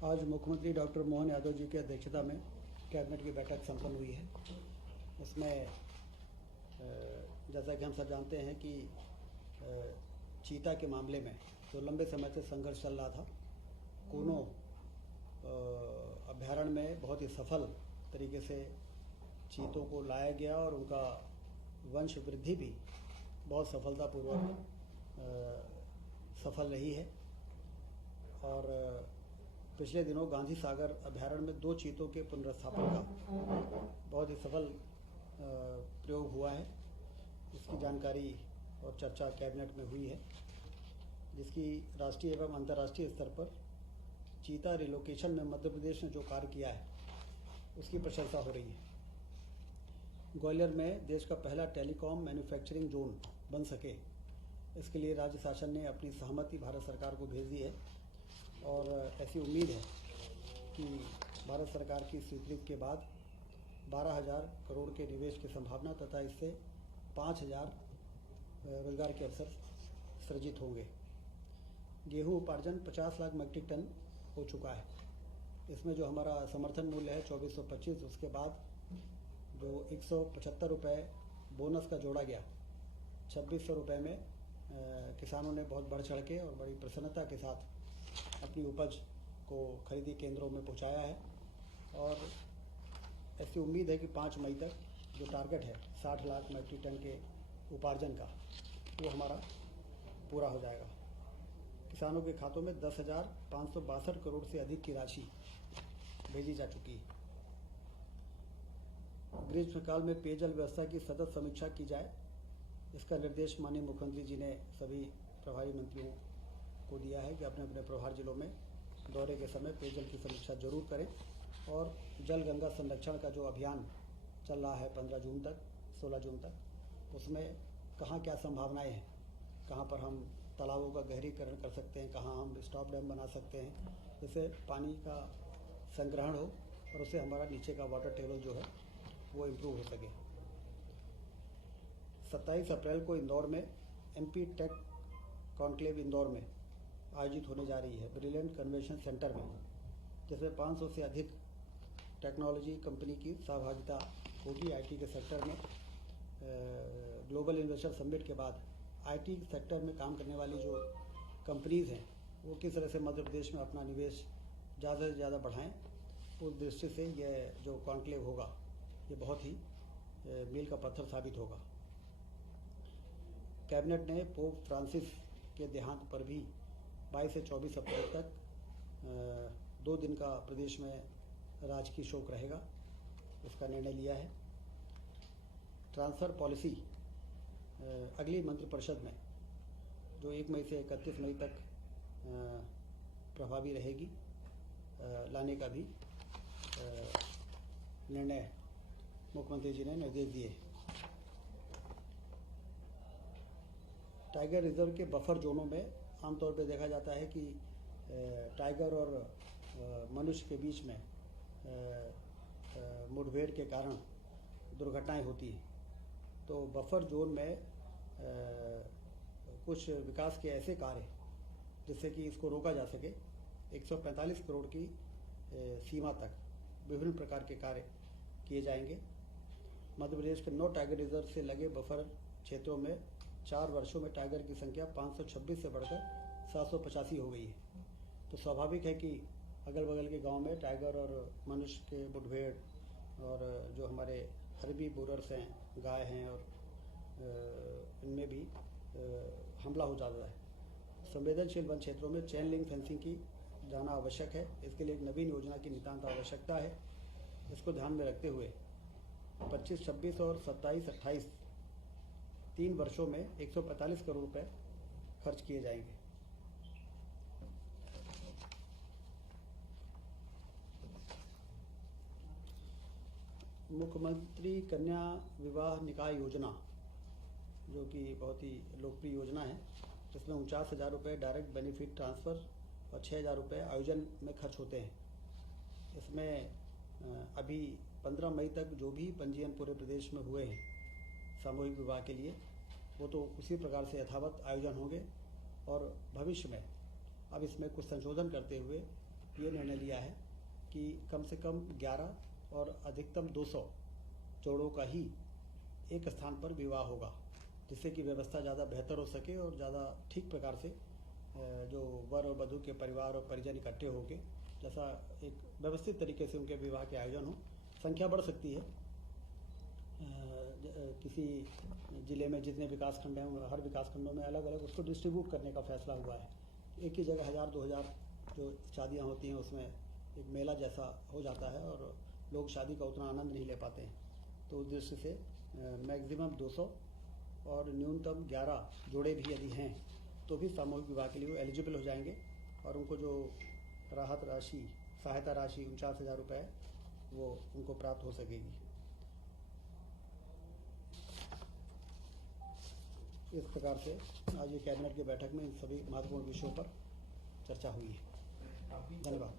आज मुख्यमंत्री डॉक्टर मोहन यादव जी की अध्यक्षता में कैबिनेट की बैठक संपन्न हुई है। उसमें जैसा कि हम सब जानते हैं कि चीता के मामले में जो लंबे समय से संघर्ष चल रहा था, कूनो अभ्यारण्य में बहुत ही सफल तरीके से चीतों को लाया गया और उनका वंश वृद्धि भी बहुत सफलतापूर्वक सफल रही है। और पिछले दिनों गांधी सागर अभ्यारण्य में 2 चीतों के पुनर्स्थापन का बहुत ही सफल प्रयोग हुआ है। इसकी जानकारी और चर्चा कैबिनेट में हुई है, जिसकी राष्ट्रीय एवं अंतर्राष्ट्रीय स्तर पर चीता रिलोकेशन में मध्य प्रदेश ने जो कार्य किया है उसकी प्रशंसा हो रही है। ग्वालियर में देश का पहला टेलीकॉम मैन्युफैक्चरिंग जोन बन सके, इसके लिए राज्य शासन ने अपनी सहमति भारत सरकार को भेज दी है और ऐसी उम्मीद है कि भारत सरकार की स्वीकृति के बाद 12,000 करोड़ के निवेश की संभावना तथा इससे 5,000 रोजगार के अवसर सृजित होंगे। गेहूं उपार्जन 50 लाख मीट्रिक टन हो चुका है। इसमें जो हमारा समर्थन मूल्य है 2425, उसके बाद जो 175 रुपये बोनस का जोड़ा गया, 2600 रुपये में किसानों ने बहुत बढ़ चढ़ के और बड़ी प्रसन्नता के साथ अपनी उपज को खरीदी केंद्रों में पहुंचाया है। और ऐसी उम्मीद है कि 5 मई तक जो टारगेट है 60 लाख मीट्रिक टन के उपार्जन का, वो हमारा पूरा हो जाएगा। किसानों के खातों में 10,562 करोड़ से अधिक की राशि भेजी जा चुकी है। ग्रीष्मकाल में पेयजल व्यवस्था की सतत समीक्षा की जाए, इसका निर्देश माननीय मुख्यमंत्री जी ने सभी प्रभारी मंत्रियों को दिया है कि अपने अपने प्रभार जिलों में दौरे के समय पेयजल की समीक्षा जरूर करें। और जल गंगा संरक्षण का जो अभियान चल रहा है 15 जून तक 16 जून तक, उसमें कहाँ क्या संभावनाएं हैं, कहाँ पर हम तालाबों का गहरीकरण कर सकते हैं, कहाँ हम स्टॉप डैम बना सकते हैं, जिससे पानी का संग्रहण हो और उससे हमारा नीचे का वाटर टेबल जो है वो इम्प्रूव हो सके। 27 अप्रैल को इंदौर में MP टेक कॉन्क्लेव इंदौर में आयोजित होने जा रही है, ब्रिलियंट कन्वेंशन सेंटर में, जिसमें 500 से अधिक टेक्नोलॉजी कंपनी की सहभागिता होगी। IT के सेक्टर में ग्लोबल इन्वेस्टर समिट के बाद IT सेक्टर में काम करने वाली जो कंपनीज़ हैं वो किस तरह से मध्य प्रदेश में अपना निवेश ज़्यादा से ज़्यादा बढ़ाएं, उस दृष्टि से यह जो कॉन्क्लेव होगा ये बहुत ही मील का पत्थर साबित होगा। कैबिनेट ने पोप फ्रांसिस के देहांत पर भी 22 से 24 अप्रैल तक 2 दिन का प्रदेश में राजकीय शोक रहेगा, उसका निर्णय लिया है। ट्रांसफ़र पॉलिसी अगली मंत्रिपरिषद में जो 1 मई से 31 मई तक प्रभावी रहेगी, लाने का भी निर्णय मुख्यमंत्री जी ने निर्देश दिए। टाइगर रिजर्व के बफर जोनों में आमतौर पर देखा जाता है कि टाइगर और मनुष्य के बीच में मुठभेड़ के कारण दुर्घटनाएं होती हैं। तो बफर जोन में कुछ विकास के ऐसे कार्य जिससे कि इसको रोका जा सके, 145 करोड़ की सीमा तक विभिन्न प्रकार के कार्य किए जाएंगे। मध्य प्रदेश के 9 टाइगर रिजर्व से लगे बफर क्षेत्रों में 4 वर्षों में टाइगर की संख्या 526 से बढ़कर 785 हो गई है। तो स्वाभाविक है कि अगल बगल के गांव में टाइगर और मनुष्य के मुठभेड़ और जो हमारे हर्बी बोरर्स हैं, गाय हैं, और इनमें भी हमला हो जाता है। संवेदनशील वन क्षेत्रों में चेन लिंक फेंसिंग की जाना आवश्यक है। इसके लिए एक नवीन योजना की नितांत आवश्यकता है। इसको ध्यान में रखते हुए 25, 26 और 27, 28 3 वर्षों में 145 करोड़ रुपए खर्च किए जाएंगे। मुख्यमंत्री कन्या विवाह निकाह योजना, जो कि बहुत ही लोकप्रिय योजना है, जिसमें 49,000 रुपये डायरेक्ट बेनिफिट ट्रांसफ़र और 6,000 रुपये आयोजन में खर्च होते हैं। इसमें अभी 15 मई तक जो भी पंजीयन पूरे प्रदेश में हुए हैं सामूहिक विवाह के लिए, वो तो उसी प्रकार से यथावत आयोजन होंगे। और भविष्य में अब इसमें कुछ संशोधन करते हुए ये निर्णय लिया है कि कम से कम 11 और अधिकतम 200 जोड़ों का ही एक स्थान पर विवाह होगा, जिससे कि व्यवस्था ज़्यादा बेहतर हो सके और ज़्यादा ठीक प्रकार से जो वर और वधू के परिवार और परिजन इकट्ठे होकर जैसा एक व्यवस्थित तरीके से उनके विवाह के आयोजन हो। संख्या बढ़ सकती है, किसी ज़िले में जितने विकास खंड हैं हर विकास खंडों में अलग अलग उसको डिस्ट्रीब्यूट करने का फैसला हुआ है। एक ही जगह 1000-2000 जो शादियां होती हैं उसमें एक मेला जैसा हो जाता है और लोग शादी का उतना आनंद नहीं ले पाते हैं। तो उस दृष्टि से मैक्सिमम 200 और न्यूनतम 11 जोड़े भी यदि हैं तो भी सामूहिक विवाह के लिए वो एलिजिबल हो जाएंगे और उनको जो राहत राशि, सहायता राशि 49,000 रुपये वो उनको प्राप्त हो सकेगी। इस प्रकार से आज ये कैबिनेट की बैठक में इन सभी महत्वपूर्ण विषयों पर चर्चा हुई है। धन्यवाद।